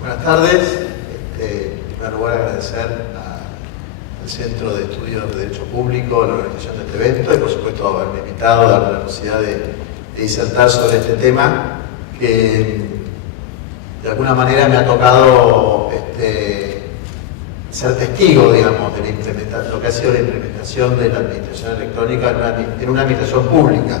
Buenas tardes. En primer lugar, agradecer al Centro de Estudios de Derecho Público, a la organización de este evento y, por supuesto, haberme invitado, darme la posibilidad de disertar sobre este tema que, de alguna manera, me ha tocado ser testigo, digamos, de lo que ha sido la implementación de la administración electrónica en una administración pública.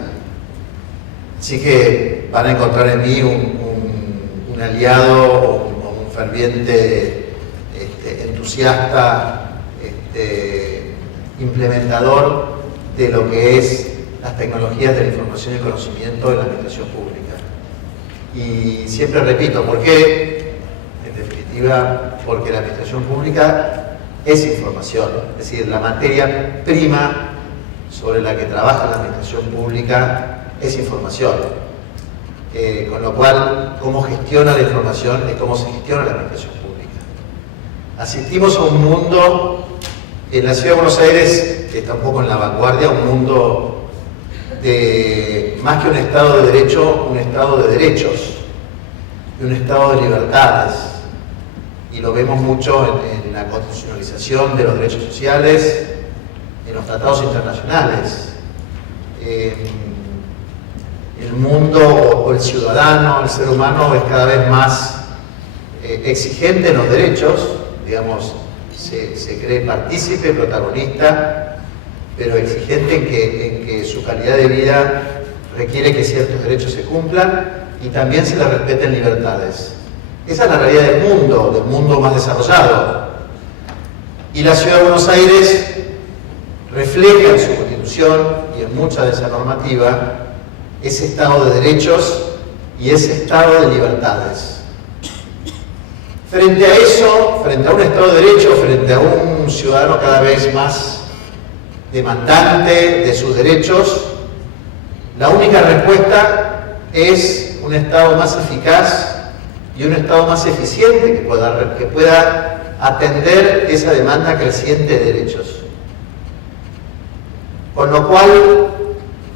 Así que van a encontrar en mí un aliado o un ferviente entusiasta, implementador de lo que es las tecnologías de la información y el conocimiento en la administración pública. Y siempre repito, ¿por qué? En definitiva, porque la administración pública es información, es decir, la materia prima sobre la que trabaja la administración pública es información. Con lo cual, cómo gestiona la información es cómo se gestiona la administración pública. Asistimos a un mundo en la Ciudad de Buenos Aires que está un poco en la vanguardia, un mundo de, más que un Estado de Derecho, un Estado de derechos y un Estado de libertades. Y lo vemos mucho en la constitucionalización de los derechos sociales, en los tratados internacionales. El mundo o el ciudadano, el ser humano es cada vez más exigente en los derechos, digamos, se cree partícipe, protagonista, pero exigente en que su calidad de vida requiere que ciertos derechos se cumplan y también se le respeten libertades. Esa es la realidad del mundo más desarrollado. Y la Ciudad de Buenos Aires refleja en su Constitución y en mucha de esa normativa ese Estado de derechos y ese Estado de libertades. Frente a eso, frente a un Estado de derecho, frente a un ciudadano cada vez más demandante de sus derechos, la única respuesta es un Estado más eficaz y un Estado más eficiente que pueda atender esa demanda creciente de derechos. Con lo cual,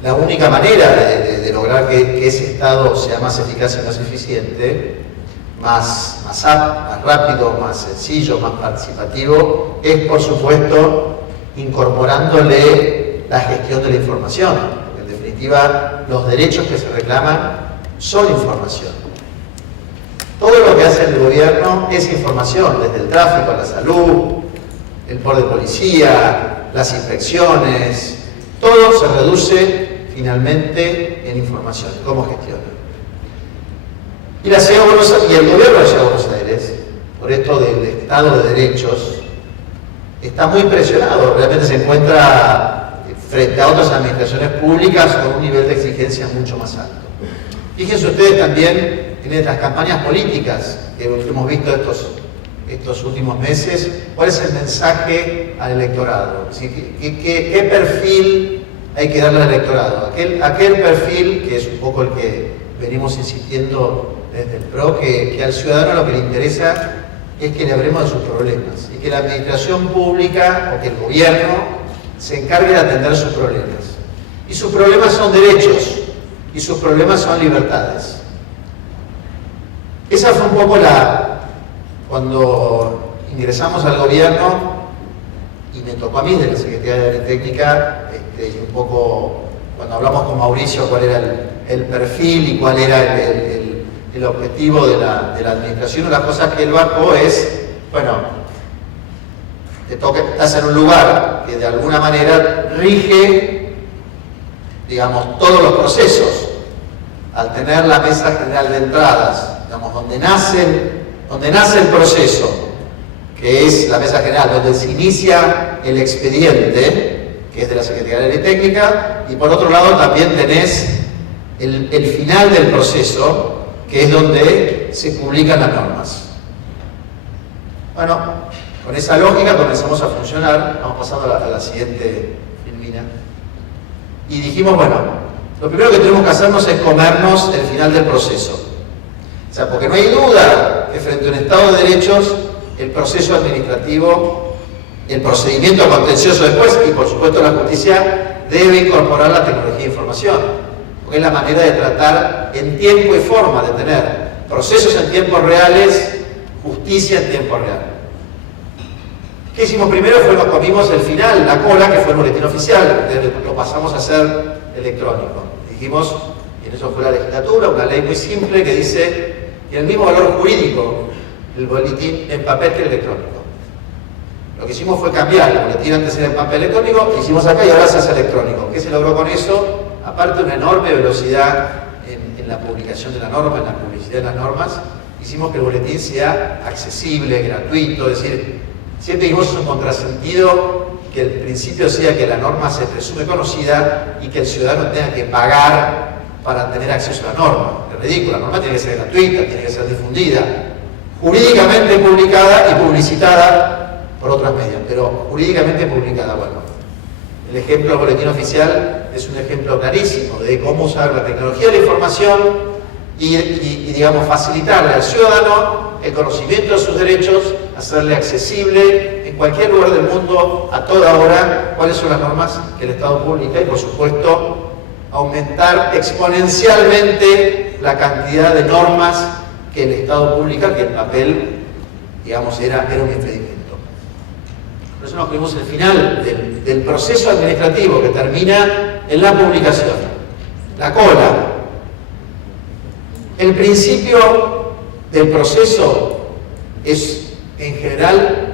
la única manera de lograr que ese Estado sea más eficaz y más eficiente, más rápido, más sencillo, más participativo, es, por supuesto, incorporándole la gestión de la información. En definitiva, los derechos que se reclaman son información. Todo lo que hace el gobierno es información, desde el tráfico a la salud, el poder de policía, las inspecciones, todo se reduce finalmente en información, cómo gestiona. Y el gobierno de la Ciudad de Buenos Aires, por esto del Estado de Derechos, está muy presionado, realmente se encuentra frente a otras administraciones públicas con un nivel de exigencia mucho más alto. Fíjense ustedes también en las campañas políticas que hemos visto estos últimos meses, cuál es el mensaje al electorado, es decir, qué perfil hay que darle al electorado, aquel perfil que es un poco el que venimos insistiendo desde el PRO, que al ciudadano lo que le interesa es que le hablemos de sus problemas y que la administración pública o que el gobierno se encargue de atender sus problemas. Y sus problemas son derechos y sus problemas son libertades. Esa fue un poco cuando ingresamos al gobierno y me tocó a mí de la Secretaría de Área Técnica, y un poco cuando hablamos con Mauricio cuál era el perfil y cuál era el objetivo de la administración. Una de las cosas que él bajó es, bueno, estás en un lugar que de alguna manera rige, digamos, todos los procesos. Al tener la mesa general de entradas, digamos, donde nace el proceso, que es la mesa general, donde se inicia el expediente, que es de la Secretaría de Área Técnica, y por otro lado también tenés el final del proceso, que es donde se publican las normas. Bueno, con esa lógica comenzamos a funcionar, vamos pasando a la siguiente filmina, y dijimos, bueno, lo primero que tenemos que hacernos es comernos el final del proceso. O sea, porque no hay duda que frente a un Estado de Derechos, el proceso administrativo, el procedimiento contencioso después y por supuesto la justicia debe incorporar la tecnología de información, porque es la manera de tratar en tiempo y forma de tener procesos en tiempos reales, justicia en tiempo real. ¿Qué hicimos primero? Nos comimos el final, la cola, que fue el boletín oficial, lo pasamos a ser electrónico. Dijimos, y en eso fue la legislatura, una ley muy simple que dice que el mismo valor jurídico el boletín en papel que el electrónico. Lo que hicimos fue cambiar, el boletín antes era en papel electrónico, lo hicimos acá y ahora se hace electrónico. ¿Qué se logró con eso? Aparte de una enorme velocidad en la publicación de la norma, en la publicidad de las normas, hicimos que el boletín sea accesible, gratuito, es decir, siempre dijimos es un contrasentido que el principio sea que la norma se presume conocida y que el ciudadano tenga que pagar para tener acceso a la norma. Es ridículo, la norma tiene que ser gratuita, tiene que ser difundida, jurídicamente publicada y publicitada por otros medios, pero jurídicamente publicada. Bueno, el ejemplo del boletín oficial es un ejemplo clarísimo de cómo usar la tecnología de la información y digamos, facilitarle al ciudadano el conocimiento de sus derechos, hacerle accesible en cualquier lugar del mundo, a toda hora, cuáles son las normas que el Estado publica y, por supuesto, aumentar exponencialmente la cantidad de normas que el Estado publica, que el papel, digamos, era un impedimento. Por eso nos fuimos el final del proceso administrativo que termina en la publicación, la cola. El principio del proceso es, en general,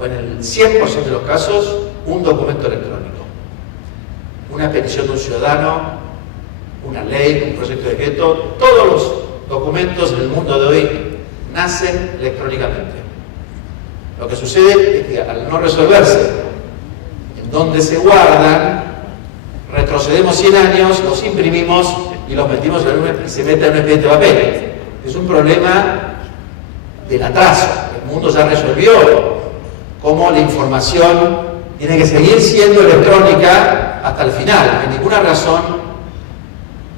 o en el 100% de los casos, un documento electrónico. Una petición de un ciudadano, una ley, un proyecto de decreto, todos los documentos en el mundo de hoy nacen electrónicamente. Lo que sucede es que al no resolverse en dónde se guardan, retrocedemos 100 años, los imprimimos y los metimos y se mete en un expediente de papel. Es un problema del atraso. El mundo ya resolvió cómo la información tiene que seguir siendo electrónica hasta el final. No hay ninguna razón,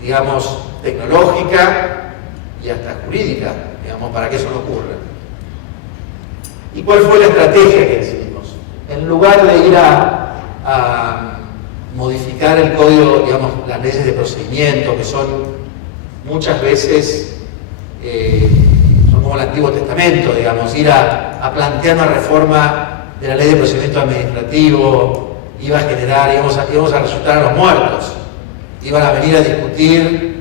digamos, tecnológica y hasta jurídica, digamos, para que eso no ocurra. ¿Y cuál fue la estrategia que decidimos? En lugar de ir a modificar el código, digamos, las leyes de procedimiento, que son muchas veces, son como el Antiguo Testamento, digamos, ir a plantear una reforma de la ley de procedimiento administrativo, iba a generar, íbamos a resultar a los muertos, iban a venir a discutir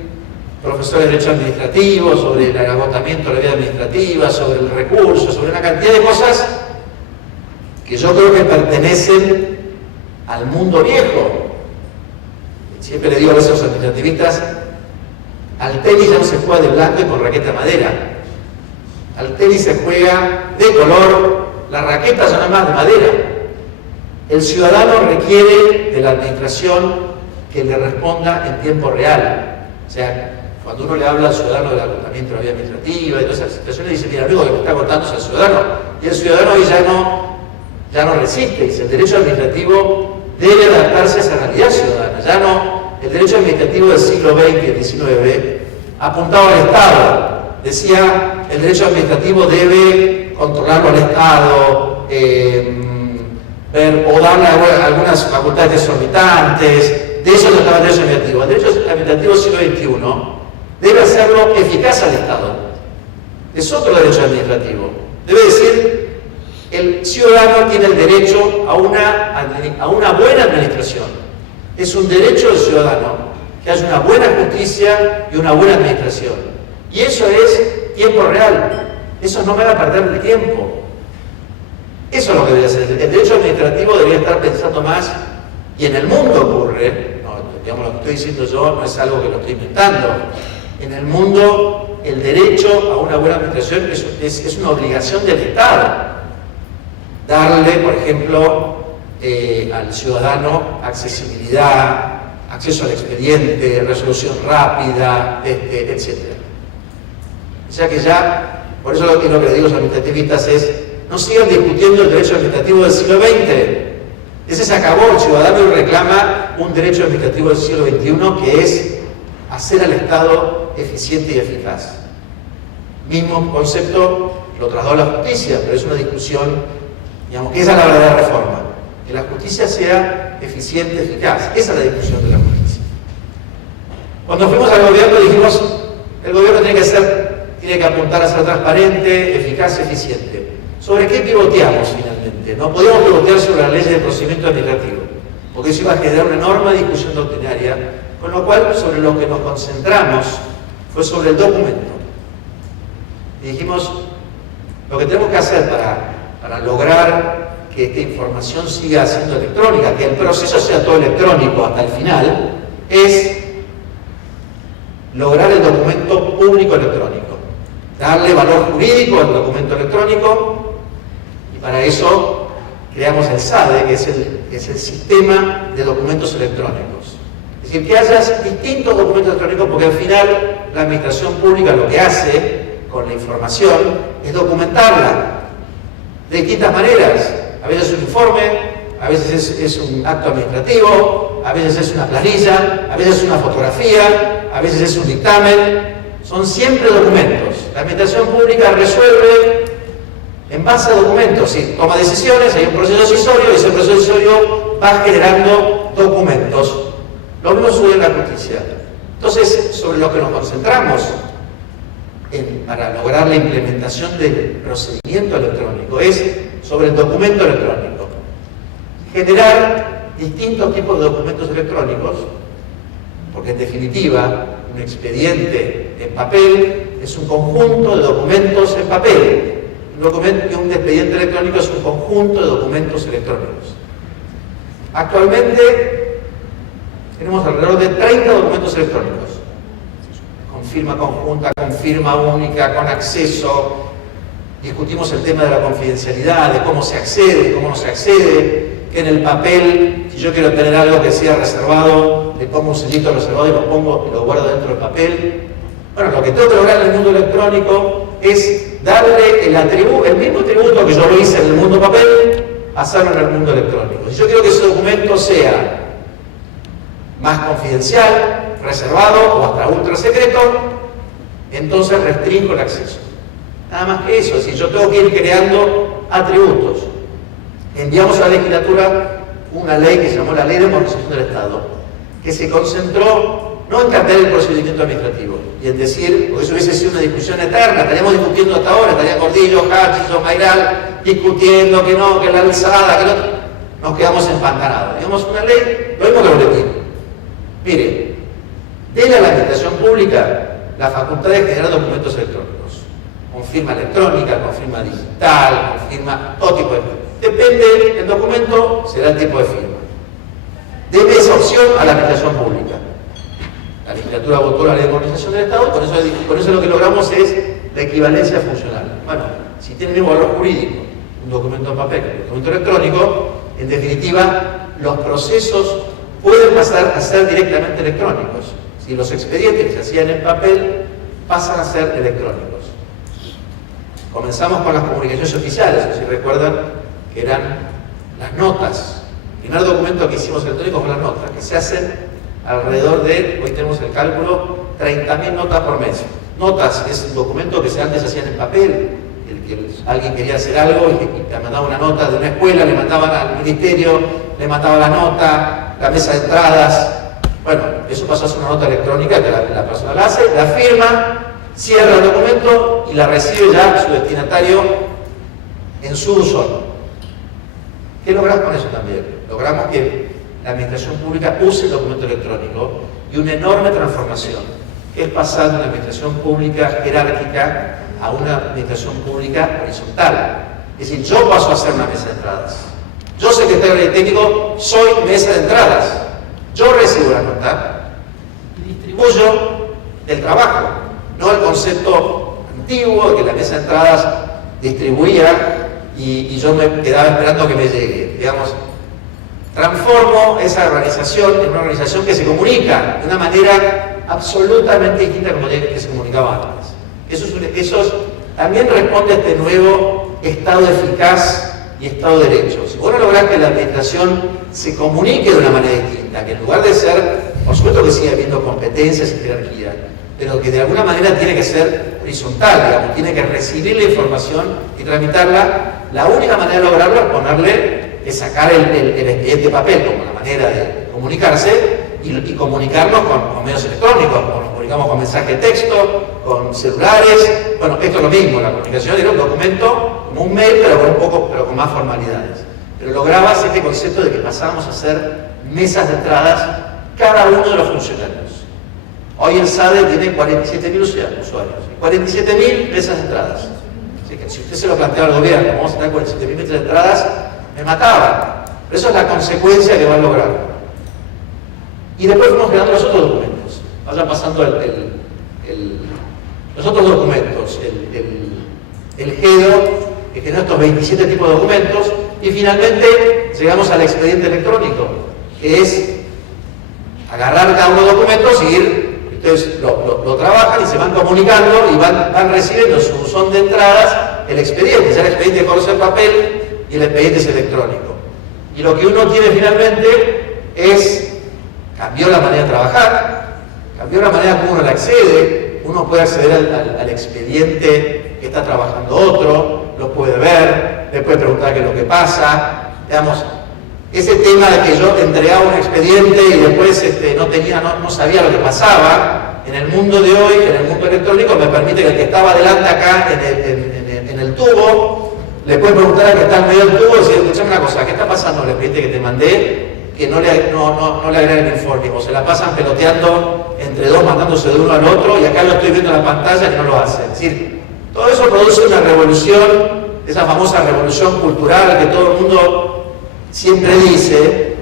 profesores de Derecho Administrativo, sobre el agotamiento de la vida administrativa, sobre el recurso, sobre una cantidad de cosas que yo creo que pertenecen al mundo viejo. Siempre le digo a veces a los administrativistas, al tenis ya no se juega de blanco y con raqueta de madera. Al tenis se juega de color, la raqueta ya no es más de madera. El ciudadano requiere de la administración que le responda en tiempo real. O sea, cuando uno le habla al ciudadano del agotamiento de la vida administrativa y todas esas situaciones, dice, mira, amigo, que me está agotando es el ciudadano. Y el ciudadano hoy ya no resiste. Dice, el derecho administrativo debe adaptarse a esa realidad ciudadana. El derecho administrativo del siglo XX, XIX, apuntaba al Estado. Decía, el derecho administrativo debe controlarlo al Estado, o darle algunas facultades desorbitantes. De eso trataba el derecho administrativo. El derecho administrativo del siglo XXI debe hacerlo eficaz al Estado. Es otro derecho administrativo. Debe decir, el ciudadano tiene el derecho a una buena administración. Es un derecho del ciudadano que haya una buena justicia y una buena administración. Y eso es tiempo real. Eso no me va a perder el tiempo. Eso es lo que debe hacer. El derecho administrativo debería estar pensando más, y en el mundo ocurre, digamos, lo que estoy diciendo yo no es algo que lo estoy inventando. En el mundo, el derecho a una buena administración es una obligación del Estado. Darle, por ejemplo, al ciudadano accesibilidad, acceso al expediente, resolución rápida, etc. O sea que ya, por eso lo que le digo a los administrativistas es, no sigan discutiendo el derecho administrativo del siglo XX. Ese se acabó, el ciudadano reclama un derecho administrativo del siglo XXI que es hacer al Estado eficiente y eficaz. Mismo concepto lo trasladó a la justicia, pero es una discusión, digamos, que esa es la verdadera reforma. Que la justicia sea eficiente, eficaz. Esa es la discusión de la justicia. Cuando fuimos al gobierno dijimos, el gobierno tiene tiene que apuntar a ser transparente, eficaz, eficiente. ¿Sobre qué pivoteamos finalmente? No podíamos pivotear sobre las leyes de procedimiento administrativo, porque eso iba a generar una enorme discusión doctrinaria, con lo cual sobre lo que nos concentramos fue sobre el documento. Y dijimos, lo que tenemos que hacer para lograr que esta información siga siendo electrónica, que el proceso sea todo electrónico hasta el final, es lograr el documento público electrónico, darle valor jurídico al documento electrónico, y para eso creamos el SADE, que es el sistema de documentos electrónicos. Es decir, que haya distintos documentos electrónicos, porque al final la administración pública lo que hace con la información es documentarla de distintas maneras. A veces es un informe, a veces es un acto administrativo, a veces es una planilla, a veces es una fotografía, a veces es un dictamen. Son siempre documentos. La administración pública resuelve en base a documentos. Si toma decisiones, hay un proceso decisorio y ese proceso decisorio va generando documentos. Lo mismo sucede en la justicia. Entonces, sobre lo que nos concentramos para lograr la implementación del procedimiento electrónico es sobre el documento electrónico. Generar distintos tipos de documentos electrónicos, porque en definitiva un expediente en papel es un conjunto de documentos en papel. Un expediente electrónico es un conjunto de documentos electrónicos. Actualmente tenemos alrededor de 30 documentos electrónicos, con firma conjunta, con firma única, con acceso. Discutimos el tema de la confidencialidad, de cómo se accede, cómo no se accede, que en el papel, si yo quiero tener algo que sea reservado, le pongo un sellito reservado y lo guardo dentro del papel. Bueno, lo que tengo que lograr en el mundo electrónico es darle el mismo tributo que yo lo hice en el mundo papel, hacerlo en el mundo electrónico. Si yo quiero que ese documento sea más confidencial, reservado o hasta ultra secreto, entonces restringo el acceso. Nada más que eso. Si yo tengo que ir creando atributos, enviamos a la legislatura una ley que se llamó la Ley de Modernización del Estado, que se concentró no en cambiar el procedimiento administrativo y en decir, porque eso hubiese sido una discusión eterna, estaríamos discutiendo hasta ahora, estaría Gordillo, Hutchinson, Mayral discutiendo que no, que la alzada, que no, nos quedamos empantanados. Digamos una ley, lo mismo que el boletín. Mire, de la administración pública la facultad de generar documentos electrónicos, con firma electrónica, con firma digital, con firma, todo tipo de firma. Depende del documento, será el tipo de firma. Debe esa opción a la administración pública. La legislatura votó la Ley de Modernización del Estado, por eso lo que logramos es la equivalencia funcional. Bueno, si tiene el mismo valor jurídico un documento en papel que un documento electrónico, en definitiva, los procesos pueden pasar a ser directamente electrónicos. Si los expedientes que se hacían en papel pasan a ser electrónicos. Comenzamos con las comunicaciones oficiales, si recuerdan, que eran las notas. El primer documento que hicimos electrónico fue las notas, que se hacen alrededor de, hoy tenemos el cálculo, 30.000 notas por mes. Notas es un documento que antes se hacían en papel. Alguien quería hacer algo y te mandaba una nota de una escuela, le mandaban al ministerio, le mandaba la nota, la mesa de entradas. Bueno, eso pasó a ser una nota electrónica que la persona la hace, la firma, cierra el documento y la recibe ya su destinatario en su uso. ¿Qué logramos con eso también? Logramos que la administración pública use el documento electrónico y una enorme transformación, que es pasar de una administración pública jerárquica a una administración pública horizontal. Es decir, yo paso a ser una mesa de entradas. Yo, secretario de técnico, soy mesa de entradas. Yo recibo la nota y distribuyo el trabajo, no el concepto antiguo de que la mesa de entradas distribuía y yo me quedaba esperando que me llegue. Digamos, transformo esa organización en una organización que se comunica de una manera absolutamente distinta como que se comunicaba antes. Eso también responde a este nuevo Estado eficaz y Estado de Derecho. Si vos no lográs que la administración se comunique de una manera distinta, que en lugar de ser, por supuesto que sigue habiendo competencias y jerarquía, pero que de alguna manera tiene que ser horizontal, digamos, tiene que recibir la información y tramitarla, la única manera de lograrlo es sacar el expediente de papel como la manera de comunicarse y comunicarlo con medios electrónicos, con comunicamos con mensaje de texto, con celulares. Bueno, esto es lo mismo, la comunicación era un documento como un mail, pero con más formalidades. Pero lograbas este concepto de que pasábamos a hacer mesas de entradas cada uno de los funcionarios. Hoy el SADE tiene 47.000 usuarios, 47.000 mesas de entradas. Así que si usted se lo planteaba al gobierno, vamos a tener 47.000 mesas de entradas, me mataban. Pero eso es la consecuencia que va a lograr. Y después fuimos creando los otros documentos. Vayan pasando los otros documentos. El GEDO, que generó estos 27 tipos de documentos. Y finalmente llegamos al expediente electrónico, que es agarrar cada uno de los documentos y ir. Ustedes lo trabajan y se van comunicando y van recibiendo en su buzón de entradas el expediente. Ya el expediente dejó de ser papel y el expediente es electrónico. Y lo que uno tiene finalmente es, cambió la manera de trabajar, cambió la manera como uno le accede. Uno puede acceder al expediente que está trabajando otro, lo puede ver, le puede preguntar qué es lo que pasa. Digamos, ese tema de que yo entregaba un expediente y después no sabía lo que pasaba, en el mundo de hoy, en el mundo electrónico, me permite que el que estaba adelante acá en el tubo, le puede preguntar al que está en medio del tubo y decir, escuchame una cosa, ¿qué está pasando en el expediente que te mandé? Que no le agregan el informe, o se la pasan peloteando entre dos, mandándose de uno al otro, y acá lo estoy viendo en la pantalla que no lo hacen. Es decir, todo eso produce una revolución, esa famosa revolución cultural que todo el mundo siempre dice,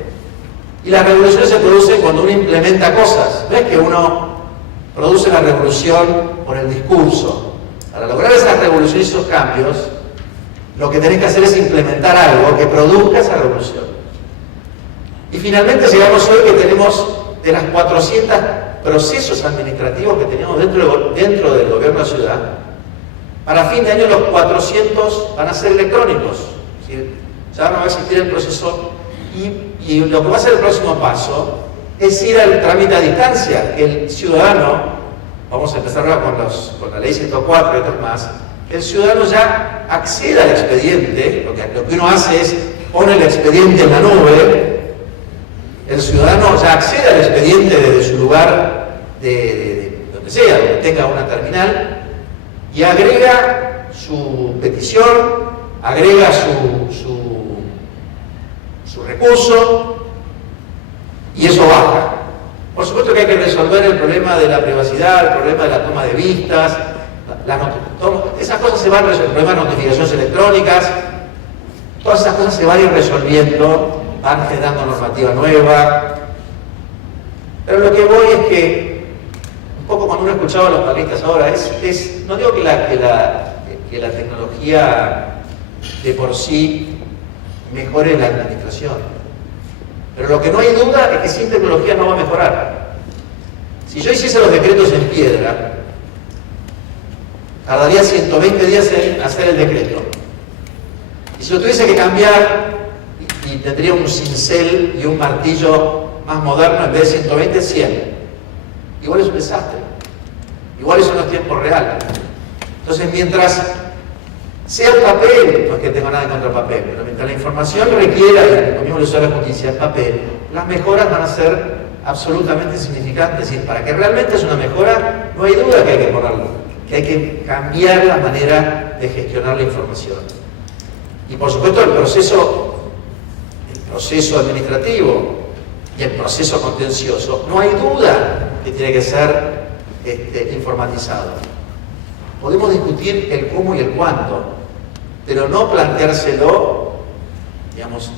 y las revoluciones se producen cuando uno implementa cosas. No es que uno produce la revolución por el discurso. Para lograr esas revoluciones y esos cambios, lo que tenés que hacer es implementar algo que produzca esa revolución. Y finalmente llegamos hoy que tenemos de las 400 procesos administrativos que teníamos dentro del gobierno de la ciudad, para fin de año los 400 van a ser electrónicos. Es decir, ya no va a existir el proceso y lo que va a ser el próximo paso es ir al trámite a distancia, que el ciudadano, vamos a empezar ahora con la ley 104 y otros más, el ciudadano ya accede al expediente, lo que uno hace es pone el expediente en la nube, el ciudadano ya accede al expediente desde su lugar de donde sea, donde tenga una terminal, y agrega su petición, agrega su recurso, y eso baja. Por supuesto que hay que resolver el problema de la privacidad, el problema de la toma de vistas, esas cosas se van a resolver, el problema de notificaciones electrónicas, todas esas cosas se van a ir resolviendo, van generando normativa nueva. Pero lo que voy es que, un poco cuando uno ha escuchado a los panelistas ahora, no digo que la tecnología de por sí mejore la administración, pero lo que no hay duda es que sin tecnología no va a mejorar. Si yo hiciese los decretos en piedra, tardaría 120 días en hacer el decreto. Y si lo tuviese que cambiar, y tendría un cincel y un martillo más moderno, en vez de 120, 100. Igual es un desastre. Igual eso no es tiempo real. Entonces, mientras sea el papel, no es que tenga nada en contra del papel, pero mientras la información requiera, lo mismo le usa la justicia, el papel, las mejoras van a ser absolutamente significantes. Y para que realmente es una mejora, no hay duda que hay que ponerlo, que hay que cambiar la manera de gestionar la información. Y por supuesto el proceso administrativo y el proceso contencioso, no hay duda que tiene que ser informatizado. Podemos discutir el cómo y el cuánto, pero no planteárselo, digamos,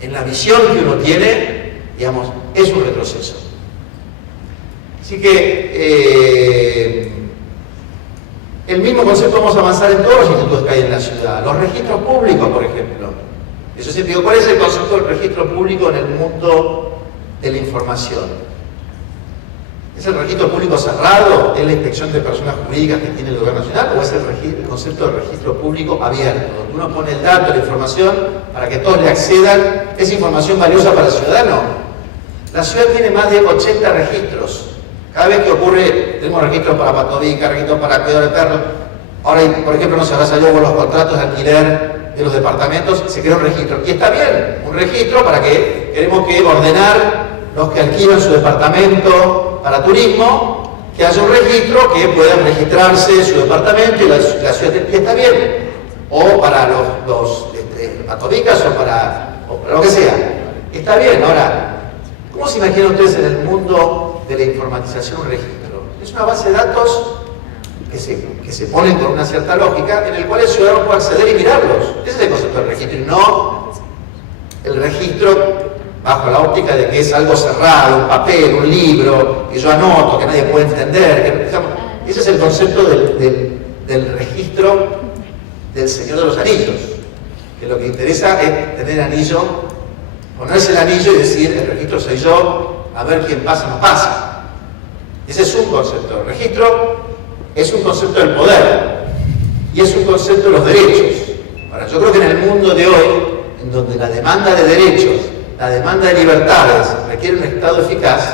en la visión que uno tiene, digamos, es un retroceso. Así que el mismo concepto vamos a avanzar en todos los institutos que hay en la ciudad. Los registros públicos, por ejemplo. Eso siempre digo, ¿cuál es el concepto del registro público en el mundo de la información? ¿Es el registro público cerrado? ¿Es la inspección de personas jurídicas que tiene el gobierno nacional? ¿O es el concepto de registro público abierto? Donde uno pone el dato, la información, para que todos le accedan. ¿Es información valiosa para el ciudadano? La ciudad tiene más de 80 registros. Cada vez que ocurre, tenemos registros para patovica, registros para cuidar de perros. Ahora, por ejemplo, no se habrá salido con los contratos de alquiler de los departamentos, se crea un registro. Y está bien, un registro para que queremos que ordenar los que alquilan su departamento para turismo, que haya un registro que puedan registrarse su departamento y la ciudad, y está bien. O para los patobicas o para lo que sea. Está bien. Ahora, ¿cómo se imaginan ustedes en el mundo de la informatización un registro? Es una base de datos que se ponen con una cierta lógica, en el cual el ciudadano puede acceder y mirarlos. Ese es el concepto del registro, y no el registro bajo la óptica de que es algo cerrado, un papel, un libro, que yo anoto, que nadie puede entender. Ese es el concepto del registro del Señor de los Anillos, que lo que interesa es tener el anillo, ponerse el anillo y decir, el registro soy yo, a ver quién pasa o no pasa. Ese es un concepto. El registro es un concepto del poder y es un concepto de los derechos. Ahora, yo creo que en el mundo de hoy, en donde la demanda de derechos, la demanda de libertades requiere un Estado eficaz,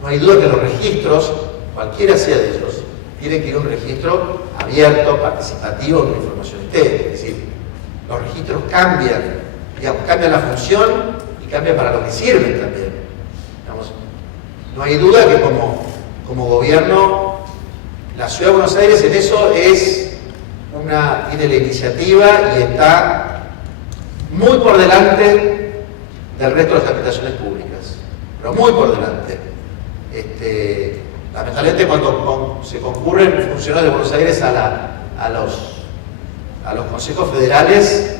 no hay duda que los registros, cualquiera sea de ellos, tiene que ir a un registro abierto, participativo, con información estética. Es decir, los registros cambian, digamos, cambian la función y cambian para lo que sirven también. Digamos, no hay duda que como gobierno, la Ciudad de Buenos Aires en eso tiene la iniciativa y está muy por delante del resto de las administraciones públicas, pero muy por delante. Lamentablemente cuando se concurren funcionarios de Buenos Aires a los consejos federales,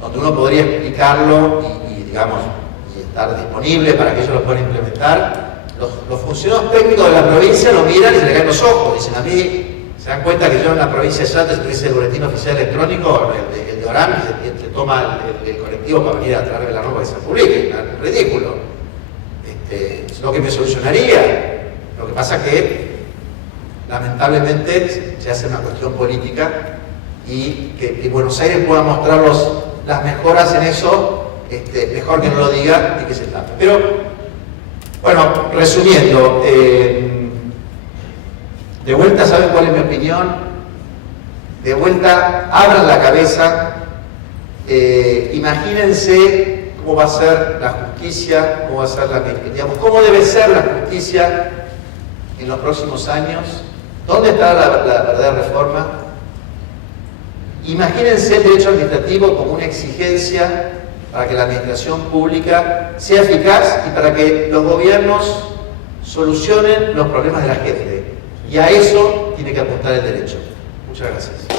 donde uno podría explicarlo y estar disponible para que ellos lo puedan implementar, los funcionarios técnicos de la provincia lo miran y se le caen los ojos. Dicen, a mí, se dan cuenta que yo en la provincia de Salta, si tuviese el boletín oficial electrónico, el de Orán, se toma el colectivo para venir a traerme la norma que se publique. Es ridículo. Es lo que me solucionaría. Lo que pasa es que, lamentablemente, se hace una cuestión política y que Buenos Aires pueda mostrar las mejoras en eso, mejor que no lo diga y que se tape. Pero, bueno, resumiendo, de vuelta, ¿saben cuál es mi opinión? De vuelta, abran la cabeza, imagínense cómo va a ser la justicia, cómo va a ser cómo debe ser la justicia en los próximos años, dónde está la verdadera reforma. Imagínense el derecho administrativo como una exigencia para que la administración pública sea eficaz y para que los gobiernos solucionen los problemas de la gente. Y a eso tiene que apuntar el derecho. Muchas gracias.